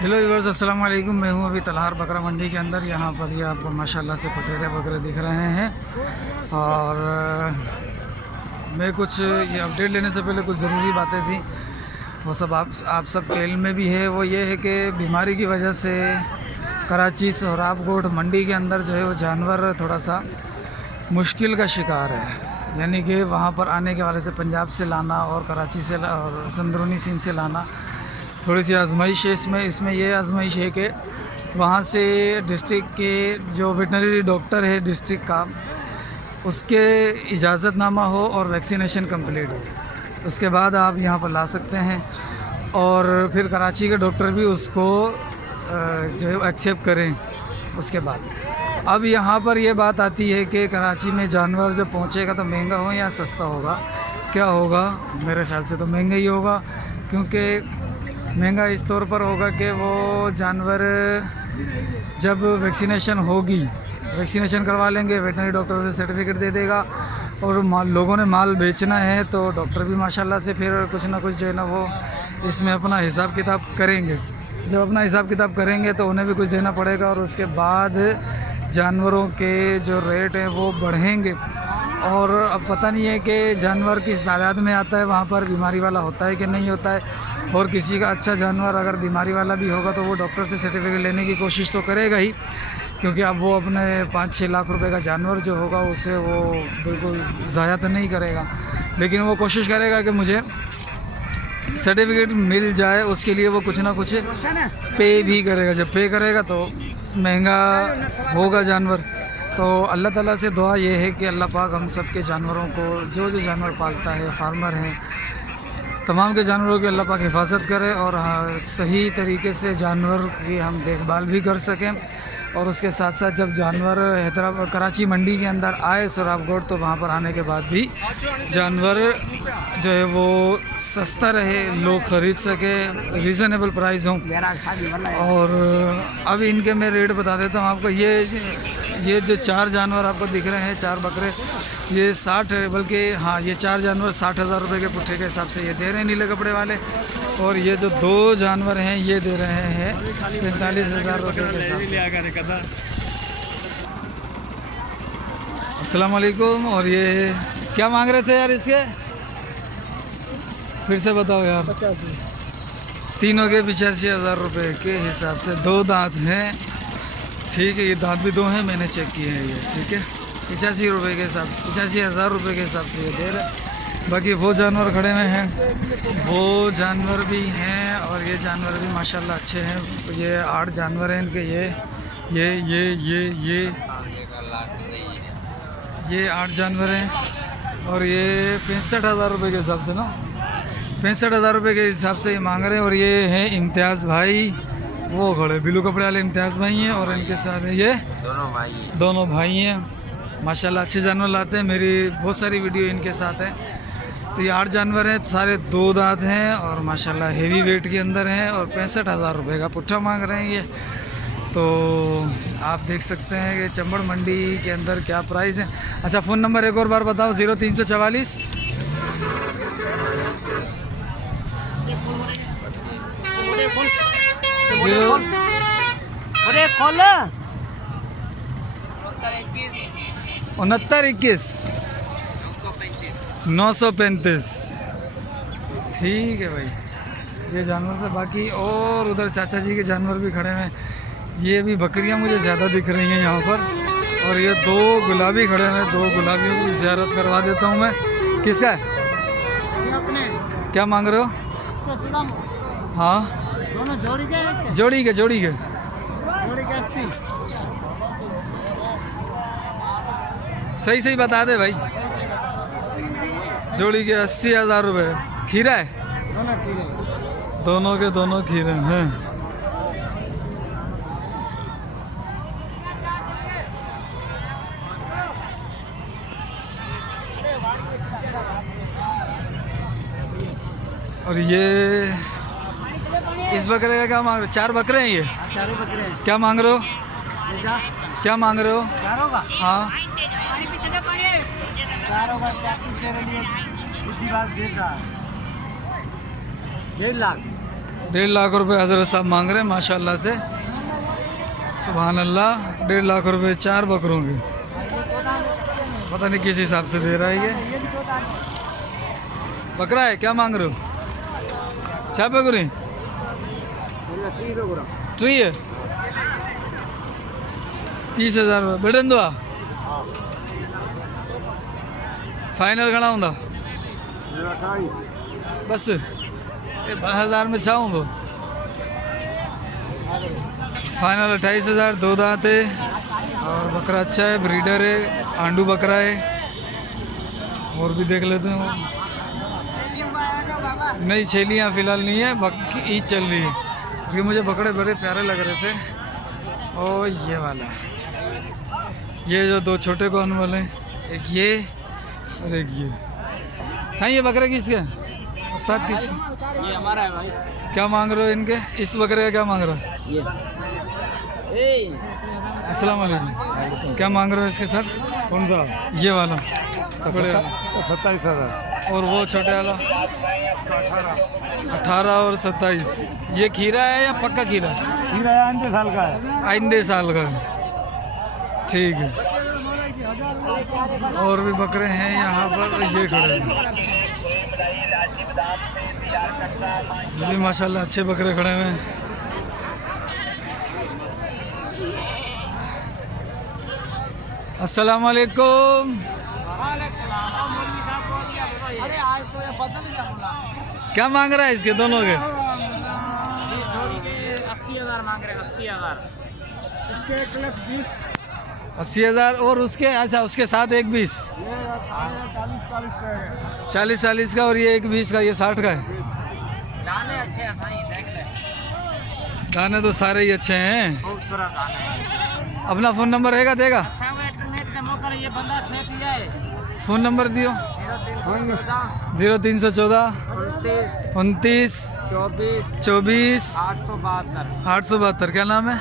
Hello viewers, अस्सलाम वालेकुम। मैं हूं अभी तलहार बकरा मंडी के अंदर। यहां पर ये आपको माशाल्लाह से पटेरे वगैरह दिख रहे हैं। और मैं कुछ ये अपडेट लेने से पहले कुछ ज़रूरी बातें थी, वो सब आप सब के इल्म में भी है। वो ये है कि बीमारी की वजह से कराची सोहराबकोट मंडी के अंदर जो है वो जानवर थोड़ा सा मुश्किल का शिकार है। यानी कि वहाँ पर आने के वाले से पंजाब से लाना और कराची से और संदरूनी सिंध से लाना थोड़ी सी आजमाइश है इसमें ये आजमाइश है कि वहाँ से डिस्ट्रिक्ट के जो वेटनरी डॉक्टर है डिस्ट्रिक्ट का, उसके इजाज़तनामा हो और वैक्सीनेशन कंप्लीट हो, उसके बाद आप यहाँ पर ला सकते हैं। और फिर कराची के डॉक्टर भी उसको जो है एक्सेप्ट करें उसके बाद। अब यहाँ पर ये बात आती है कि कराची में जानवर जब पहुँचेगा तो महंगा हो या सस्ता होगा, क्या होगा? मेरे ख्याल से तो महंगा ही होगा, क्योंकि महंगा इस तौर पर होगा कि वो जानवर जब वैक्सीनेशन होगी, वैक्सीनेशन करवा लेंगे, वेटनरी डॉक्टर से सर्टिफिकेट दे देगा, और लोगों ने माल बेचना है तो डॉक्टर भी माशाल्लाह से फिर कुछ ना कुछ जो है ना वो इसमें अपना हिसाब किताब करेंगे। जब अपना हिसाब किताब करेंगे तो उन्हें भी कुछ देना पड़ेगा, और उसके बाद जानवरों के जो रेट हैं वो बढ़ेंगे। और अब पता नहीं है कि जानवर किस तादाद में आता है, वहाँ पर बीमारी वाला होता है कि नहीं होता है। और किसी का अच्छा जानवर अगर बीमारी वाला भी होगा तो वो डॉक्टर से सर्टिफिकेट लेने की कोशिश तो करेगा ही, क्योंकि अब वो अपने 5-6 लाख रुपए का जानवर जो होगा उसे वो बिल्कुल ज़ाया तो नहीं करेगा, लेकिन वो कोशिश करेगा कि मुझे सर्टिफिकेट मिल जाए। उसके लिए वो कुछ ना कुछ पे भी करेगा। जब पे करेगा तो महंगा होगा जानवर। तो अल्लाह ताला से दुआ ये है कि अल्लाह पाक हम सब के जानवरों को, जो जो जानवर पालता है, फार्मर हैं, तमाम के जानवरों की अल्लाह पाक हिफाजत करे और सही तरीके से जानवर की हम देखभाल भी कर सकें। और उसके साथ साथ जब जानवर हैदराबाद कराची मंडी के अंदर आए सोहराबकोट, तो वहाँ पर आने के बाद भी जानवर जो है वो सस्ता रहे, लोग ख़रीद सके, रीज़नेबल प्राइस हों। और अब इनके मैं रेट बता देता हूँ आपको। ये जो 4 जानवर आपको दिख रहे हैं, 4 बकरे, ये 60 है, बल्कि हाँ ये 4 जानवर 60,000 रुपये के पुट्ठे के हिसाब से ये दे रहे हैं, नीले कपड़े वाले। और ये जो 2 जानवर हैं ये दे रहे हैं 45,000 रुपये के हिसाब से। अस्सलाम वालेकुम। और ये क्या मांग रहे थे यार इसके? फिर से बताओ यार। 85। तीनों के 85,000 रुपये के हिसाब से। 2 दांत हैं, ठीक है, ये दांत भी 2 हैं, मैंने चेक किए हैं ये, ठीक है। 85 रुपये के हिसाब से, 85,000 रुपये के हिसाब से ये दे रहे। बाकी वो जानवर खड़े हुए हैं, वो जानवर भी हैं, और ये जानवर भी माशाल्लाह अच्छे हैं। ये 8 जानवर हैं इनके। ये 8 जानवर हैं, और ये 65,000 रुपये के हिसाब से ना, 65,000 रुपये के हिसाब से ये मांग रहे हैं। और ये हैं इम्तियाज़ भाई, वो खड़े ब्लू कपड़े वाले इम्तियाज़ भाई हैं, और इनके साथ है ये दोनों भाई हैं। माशाल्लाह अच्छे जानवर लाते हैं, मेरी बहुत सारी वीडियो इनके साथ है। तो ये 8 जानवर हैं, सारे 2 दांत हैं, और माशाल्लाह हेवी वेट के अंदर हैं, और 65,000 रुपये का पुट्ठा मांग रहे हैं ये। तो आप देख सकते हैं कि चंबड़ मंडी के अंदर क्या प्राइस है। अच्छा, फ़ोन नंबर एक और बार बताओ। 0344 6921 935। ठीक है भाई, ये जानवर से। बाकी और उधर चाचा जी के जानवर भी खड़े हैं। ये भी बकरियां मुझे ज़्यादा दिख रही हैं यहाँ पर। और ये 2 गुलाबी खड़े हैं, 2 गुलाबियों की ज़ियारत करवा देता हूँ मैं। किसका है? क्या मांग रहे हो? हाँ, जोड़ी के 80। सही बता दे भाई। जोड़ी के 80,000 रुपये। खीरा है? दोनों के दोनों खीरे हैं। और ये इस बकरे का क्या मांग रहे हो? 4 बकरे हैं ये? 4 बकरे हैं। क्या मांग रहे हो? क्या मांग रहे हो? हाँ, 1.5 लाख। 1.5 लाख रुपए हज़रत साहब मांग रहे हैं माशाल्लाह से, सुभान अल्लाह। 1.5 लाख रुपए 4 बकरों के, पता नहीं किस हिसाब से दे रहा है ये। बकरा है, क्या मांग रहे हो? 6 बकरी ट्री है, 30,000 रुपये बेड़न दुआ फाइनल घना होंगे बस 10,000 में चाहूँ तो फाइनल 28,000। 2 दांत है और बकरा अच्छा है, ब्रीडर है, आंडू बकरा है। और भी देख लेते हैं। नई छेलियाँ फ़िलहाल नहीं है, बाकी ईद चल रही है, क्योंकि मुझे बकरे बड़े प्यारे लग रहे थे। और ये वाला, ये जो 2 छोटे कौन वाले हैं, एक ये और एक ये। सही है। बकरे किसके हैं उस्ताद? किसके? ये हमारा है भाई। क्या मांग रहे हो इनके? इस बकरे का क्या मांग रहे हो? ये अस्सलाम वालेकुम। क्या मांग रहे हो इसके सर? कौन सा? ये वाला बड़े वाला 27,000। और वो छोटे वाला 18 और 27। ये खीरा है या पक्का खीरा? खीरा 8 साल का है। 8 साल का है, ठीक है। और भी बकरे हैं यहाँ पर, ये खड़े हैं, ये भी माशाल्लाह अच्छे बकरे खड़े हुए हैं। अस्सलाम वालेकुम। क्या मांग रहा है इसके दोनों के? 80,000 मांग रहे हैं। 80,000 इसके 1,20,000। 80,000 और उसके, अच्छा उसके साथ एक 20, 40-40 का, और ये एक 20 का, ये 60 का है। दाने अच्छे हैं भाई, देख ले। दाने तो सारे ही अच्छे हैं। खूबसूरत दाने। अपना फ़ोन नंबर रहेगा? देगा ये बंदा सेठ ही है। फ़ोन नंबर दियो। 0314 29 24 24 872। 872। क्या नाम है?